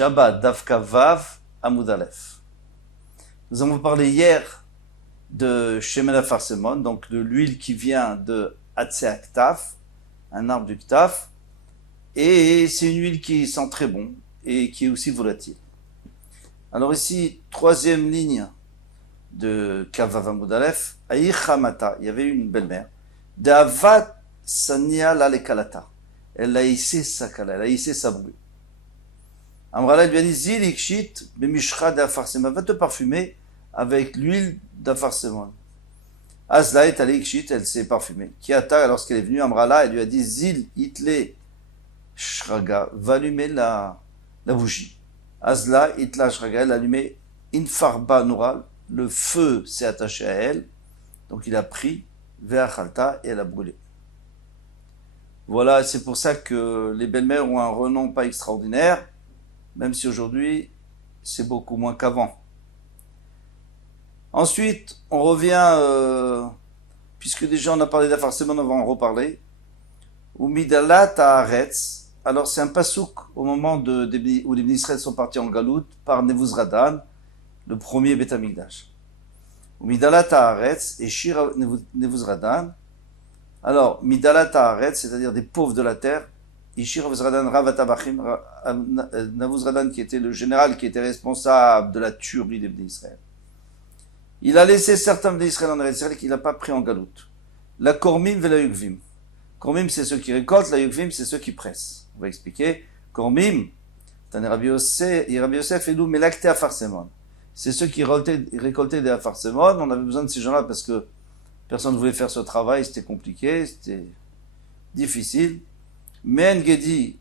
Shabbat Davka Vav Amud Aleph. Nous avons parlé hier de Shemen Afarsemon, donc de l'huile qui vient de Hatzea Ktaf, un arbre du Ktaf, et c'est une huile qui sent très bon et qui est aussi volatile. Alors ici, troisième ligne de Kavav Amud Aleph, Aïchamata, il y avait une belle-mère, Davat Sania Lalekalata, elle a hissé sa kala, elle a hissé sa bru. Amrala lui a dit, Zil ikshit bemishcha d'Afarsemon, va te parfumer avec l'huile d'Afarsemon. Azla est allée ikshit, elle s'est parfumée. Kiata, lorsqu'elle est venue, Amrala, elle lui a dit, Zil itle shraga, va allumer la bougie. Azla itla shraga, elle a allumé infarba noural, le feu s'est attaché à elle, donc il a pris ve'achalta et elle a brûlé. Voilà, c'est pour ça que les belles-mères ont un renom pas extraordinaire, même si aujourd'hui c'est beaucoup moins qu'avant. Ensuite, on revient, puisque déjà on a parlé d'Afarsemon, on va en reparler. Umidalat haaretz, alors c'est un pasouk au moment où les Israël sont partis en Galout par Nebuzradan, le premier Beth Amikdash. Umidalat haaretz et Shir Nebuzradan. Alors, Midalat haaretz, c'est-à-dire des pauvres de la terre, Ishir Nebuzradan Rav Atabachim, Nebuzradan qui était le général qui était responsable de la tuerie des Bnei Israël. Il a laissé certains Bnei Israël en Eretz Israël qu'il n'a pas pris en Galout. La Kormim et la Yukvim. Kormim, c'est ceux qui récoltent, la Yukvim, c'est ceux qui pressent. On va expliquer. Kormim, Rabbi Yosef et nous, Melakte Afarsemon. C'est ceux qui récoltaient des Afarsemon. On avait besoin de ces gens-là parce que personne ne voulait faire ce travail, c'était compliqué, c'était difficile. Mais En-Gedi,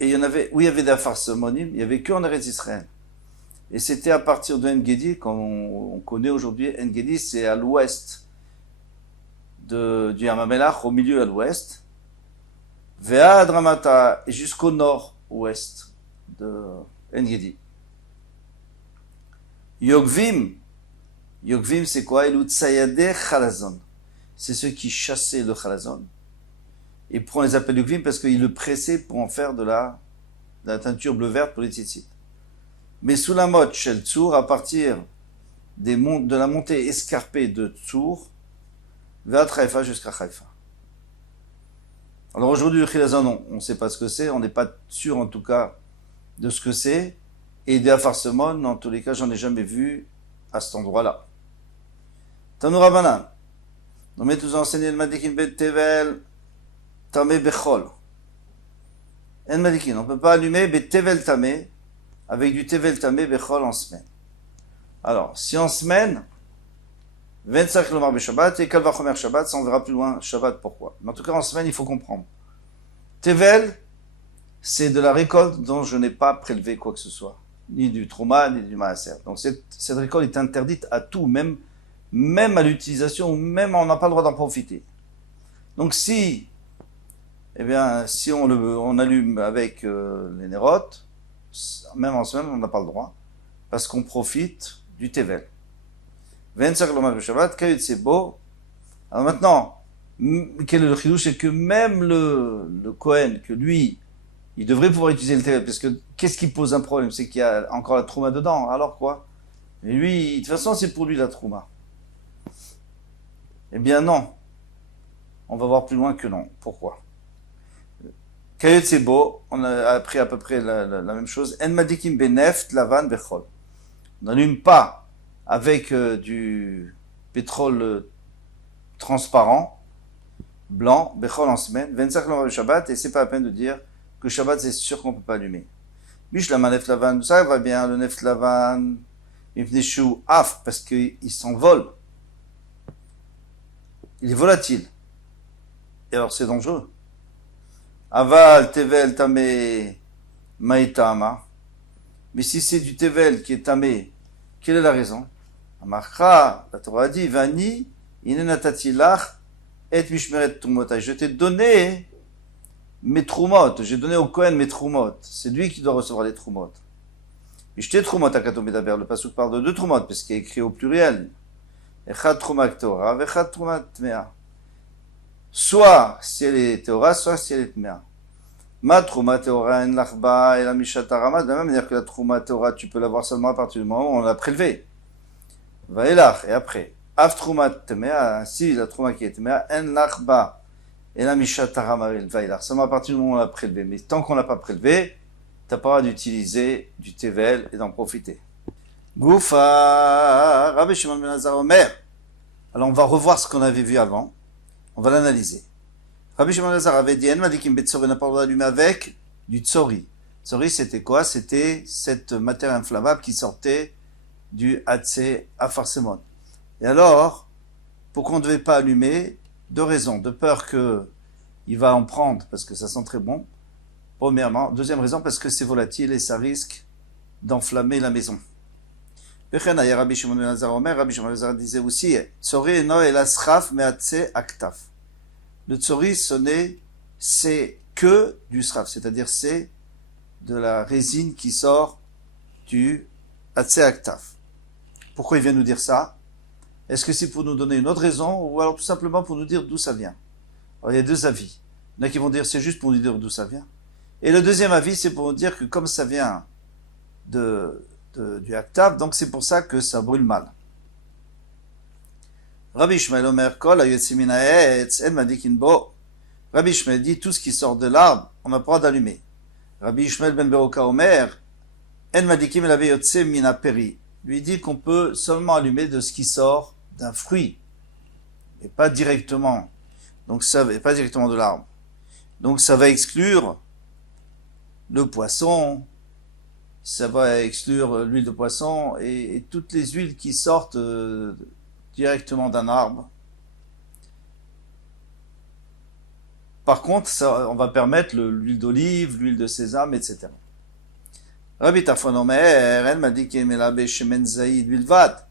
et il y en avait, où il y avait des Afarsemonim, il y avait que en Eretz Israël. Et c'était à partir de En-Gedi, comme on connaît aujourd'hui, En-Gedi, c'est à l'ouest du Yam HaMelach, au milieu à l'ouest. Ve'ad Ramata, et jusqu'au nord-ouest de En-Gedi. Yogvim, c'est quoi? Elutsayade Chalazon. C'est ceux qui chassaient le Chalazon. Et pourquoi on les appelle Yogvim? Parce qu'ils le pressaient pour en faire de la teinture bleu-verte pour les tzitzit. Mais sous la mode Shel Tzour, à partir de la montée escarpée de Tzour, vers Haïfa jusqu'à Haïfa. Alors aujourd'hui, le Chilazon, on ne sait pas ce que c'est, on n'est pas sûr en tout cas de ce que c'est. Et des Afarsemon, en tous les cas, j'en ai jamais vu à cet endroit-là. Tanou Rabbanan. On met tous enseigné le Madikin Bet Tevel, Tamé Bechol. En Madikin, on ne peut pas allumer Bet Tevel Tamé, avec du Tevel Tamé Bechol en semaine. Alors, si en semaine, 25 km Shabbat et Kalvachomer Shabbat, ça on verra plus loin Shabbat pourquoi. Mais en tout cas, en semaine, il faut comprendre. Tevel, c'est de la récolte dont je n'ai pas prélevé quoi que ce soit. Ni du Trouma, ni du Maaser. Donc cette récolte est interdite à tout, même à l'utilisation, même on n'a pas le droit d'en profiter. Donc si on allume avec les nérotes, même en semaine, on n'a pas le droit, parce qu'on profite du Tevel. 25 km de Shabbat, Kayut c'est beau. Alors maintenant, quel est le chidouche? C'est que même le Kohen, que lui, il devrait pouvoir utiliser le Tevel, parce que qu'est-ce qui pose un problème? C'est qu'il y a encore la Trouma dedans, alors quoi? Et lui, de toute façon, c'est pour lui la Trouma. Eh bien non. On va voir plus loin que non. Pourquoi? Kayut c'est beau, on a appris à peu près la même chose. En madikim beneft, lavan, bechol. On n'allume pas avec du pétrole transparent, blanc, bechol en semaine, 25 km de Shabbat, et c'est pas la peine de dire que Shabbat c'est sûr qu'on peut pas allumer. Bishlama neft lavan, ça va bien, le neft lavan, ifneshu af, parce qu'il s'envole. Il est volatile. Et alors c'est dangereux. Aval, tevel, tamé, maïtama. Mais si c'est du tevel qui est tamé, quelle est la raison? Amarcha, la Torah a dit, Vani, inenatatilach, et mishmeret trumot. Je t'ai donné mes trumot. J'ai donné au Kohen mes trumot. C'est lui qui doit recevoir les trumot. Mishte trumot akatom medaber. Le pasuk parle de deux trumot, parce qu'il est écrit au pluriel. Echad trumat Torah, vechad trumat tmea. Soit si elle est Torah, soit si elle est tmea. Ma Trouma Teora en Lachba et la Mishatarama, de la même manière que la Trouma Teora, tu peux l'avoir seulement à partir du moment où on l'a prélevé. Vaelach, et après. Av Trouma Temea, si la Trouma qui est Temea, en Lachba et la Mishatarama el Vaelach, seulement à partir du moment où on l'a prélevé. Mais tant qu'on l'a pas prélevé, t'as pas le droit d'utiliser du Tevel et d'en profiter. Goufa, Rabbi Shimon ben Elazar Omer. Alors on va revoir ce qu'on avait vu avant. On va l'analyser. Rabbi Shimon ben Elazar avait dit, En Madikim Betzori n'a pas le droit d'allumer avec du Tsori. Tsori c'était quoi? C'était cette matière inflammable qui sortait du Hatse Afarsemon. Et alors, pourquoi on ne devait pas allumer? Deux raisons. De peur qu'il va en prendre parce que ça sent très bon. Premièrement. Deuxième raison, parce que c'est volatile et ça risque d'enflammer la maison. Rabbi Shimon ben Elazar Omer, Rabbi Shimon ben Elazar disait aussi, Tsori no el asraf me'atse aktaf. Le tsori, c'est que du sraf, c'est-à-dire c'est de la résine qui sort du atse aktaf. Pourquoi il vient nous dire ça? Est-ce que c'est pour nous donner une autre raison ou alors tout simplement pour nous dire d'où ça vient? Alors il y a deux avis. Il y en a qui vont dire c'est juste pour nous dire d'où ça vient. Et le deuxième avis, c'est pour nous dire que comme ça vient du Aktav, donc c'est pour ça que ça brûle mal. Rabbi Ishmael Omer Kol Ayotsimina Etz En Madikin Bo. Rabbi Ishmael dit tout ce qui sort de l'arbre, on n'a pas le droit d'allumer. Rabbi Ishmael Ben Beroka Omer En Madikim El Aveyotse Mina Peri. Lui dit qu'on peut seulement allumer de ce qui sort d'un fruit, et pas directement. Donc ça, pas directement de l'arbre. Donc ça va exclure le poisson, ça va exclure l'huile de poisson et toutes les huiles qui sortent directement d'un arbre. Par contre, ça, on va permettre l'huile d'olive, l'huile de sésame, etc. Rabbi Tarfon Omer, elle m'a dit qu'il met la shemen zaïd bilvad.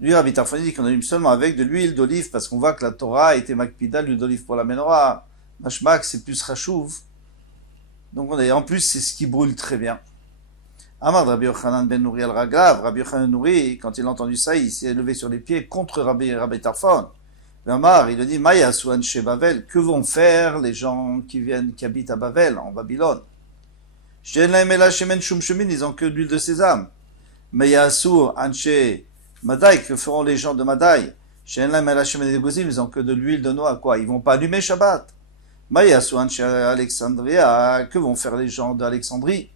Lui, Rabbi Tarfon dit qu'on allume seulement avec de l'huile d'olive parce qu'on voit que la Torah était makpida, l'huile d'olive pour la menorah. Mashmak, c'est plus rachouv. Donc en plus, c'est ce qui brûle très bien. Amad Rabbi Yochanan ben Nouri al-Ragav, Rabbi Yochanan Nouri, quand il a entendu ça, il s'est levé sur les pieds contre Rabbi Tarfon. Amar, il a dit, Maya Souan chez Bavel, que vont faire les gens qui habitent à Bavel, en Babylone? Ils ont que de l'huile de sésame. Maya Sour, Anche Madaï, que feront les gens de Madaï? Ils ont que de l'huile de noix, quoi? Ils vont pas allumer Shabbat. Maya Sour, Anche Alexandria, que vont faire les gens d'Alexandrie?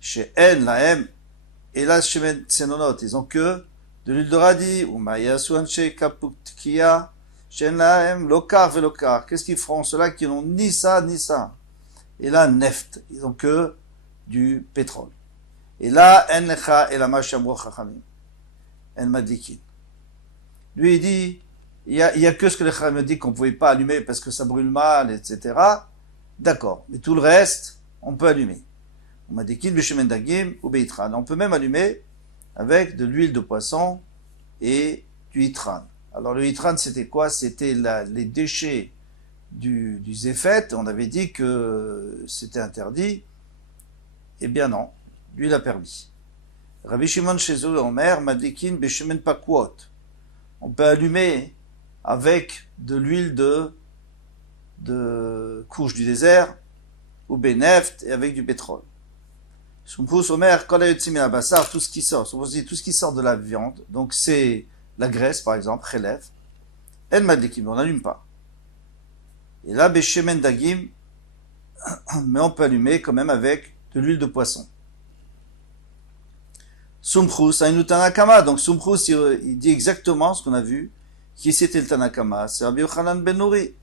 Chez En, la M, et là, chez Senonot, ils ont que de l'huile de radis, ou Maya Suanche Kaputkia, chez En, la M, Lokar, Velokar. Qu'est-ce qu'ils feront? Ceux-là qui n'ont ni ça, ni ça. Et là, Neft, ils ont que du pétrole. Et là, En Lecha, et la Machamro Chachamim. En Madikin. Lui, il dit, il y a que ce que les Chachamim dit qu'on ne pouvait pas allumer parce que ça brûle mal, etc. D'accord. Mais tout le reste, on peut allumer. On peut même allumer avec de l'huile de poisson et du hitran. Alors le hitran c'était quoi? C'était les déchets du zéphet. On avait dit que c'était interdit. Eh bien non, lui il a permis. Rabbi Shimon Shezul Omer Madikin Beshemen Pakwot. On peut allumer avec de l'huile de couche du désert ou beneft et avec du pétrole. Shumpus Omer, tout ce qui sort, tout ce qui sort de la viande, donc c'est la graisse par exemple, chelev, El Madlikim, on n'allume pas. Et là, Beshemen Dagim, mais on peut allumer quand même avec de l'huile de poisson. Sumchus, Ainu Tanakama, donc Sumchus, il dit exactement ce qu'on a vu, qui c'était le Tanakama, c'est Rabbi Yochanan ben Nouri,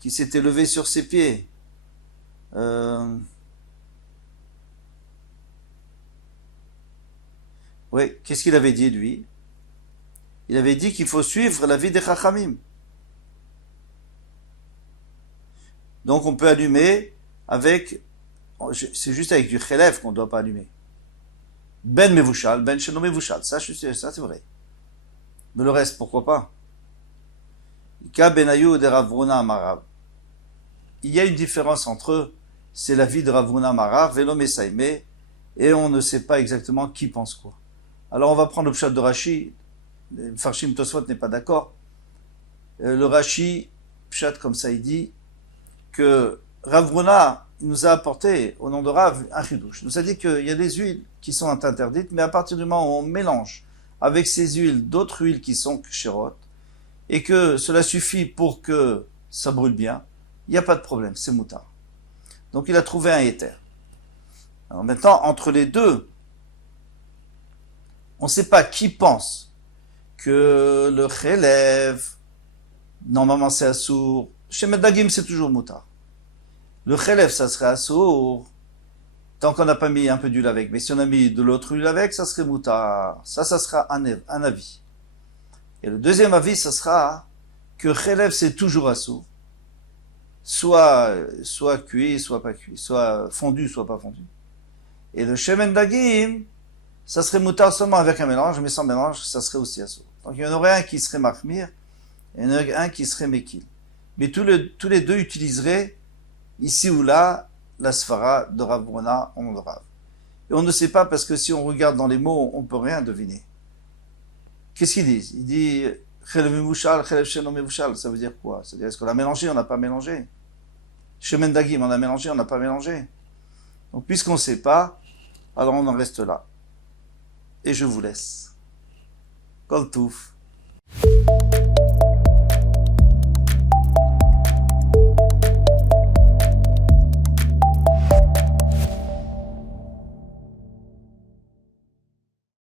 qui s'était levé sur ses pieds. Oui, qu'est-ce qu'il avait dit, lui? Il avait dit qu'il faut suivre la vie des Chachamim. Donc on peut allumer avec, c'est juste avec du chelev qu'on ne doit pas allumer. Ben mevushal, ben sheno mevushal, ça c'est vrai. Mais le reste, pourquoi pas? Ika benayu de Rav Huna Amarav. Il y a une différence entre eux, c'est la vie de Rav Huna Amarav, Velo Mesaime, et on ne sait pas exactement qui pense quoi. Alors on va prendre le pshat de Rashi, Farshim Tosfot n'est pas d'accord. Le Rashi, pshat comme ça, il dit que Rav Bruna, il nous a apporté, au nom de Rav, un chidouche. Il nous a dit qu'il y a des huiles qui sont interdites, mais à partir du moment où on mélange avec ces huiles d'autres huiles qui sont kshérot, et que cela suffit pour que ça brûle bien, il n'y a pas de problème, c'est moutard. Donc il a trouvé un éther. Alors maintenant, entre les deux, on ne sait pas qui pense que le chélève, normalement c'est assour. Chez Medagim, c'est toujours moutard. Le chélève, ça serait assour, tant qu'on n'a pas mis un peu d'huile avec. Mais si on a mis de l'autre huile avec, ça serait moutard. Ça sera un avis. Et le deuxième avis, ça sera que chélève, c'est toujours assour. Soit cuit, soit pas cuit. Soit fondu, soit pas fondu. Et le shemen dagim, ça serait moutard seulement avec un mélange, mais sans mélange, ça serait aussi assour. Donc il y en aurait un qui serait machmir, et il y en aurait un qui serait mekil. Mais tous les deux utiliseraient, ici ou là, la svara de Rav Bruna en nom de Rav. Et on ne sait pas parce que si on regarde dans les mots, on ne peut rien deviner. Qu'est-ce qu'ils disent? Il dit chelev mevushal, chelev sheno mevushal. Ça veut dire quoi? C'est-à-dire est-ce qu'on a mélangé, on n'a pas mélangé? Shemen dagim, on a mélangé, on n'a pas mélangé. Donc puisqu'on ne sait pas, alors on en reste là. Et je vous laisse. Kol touf.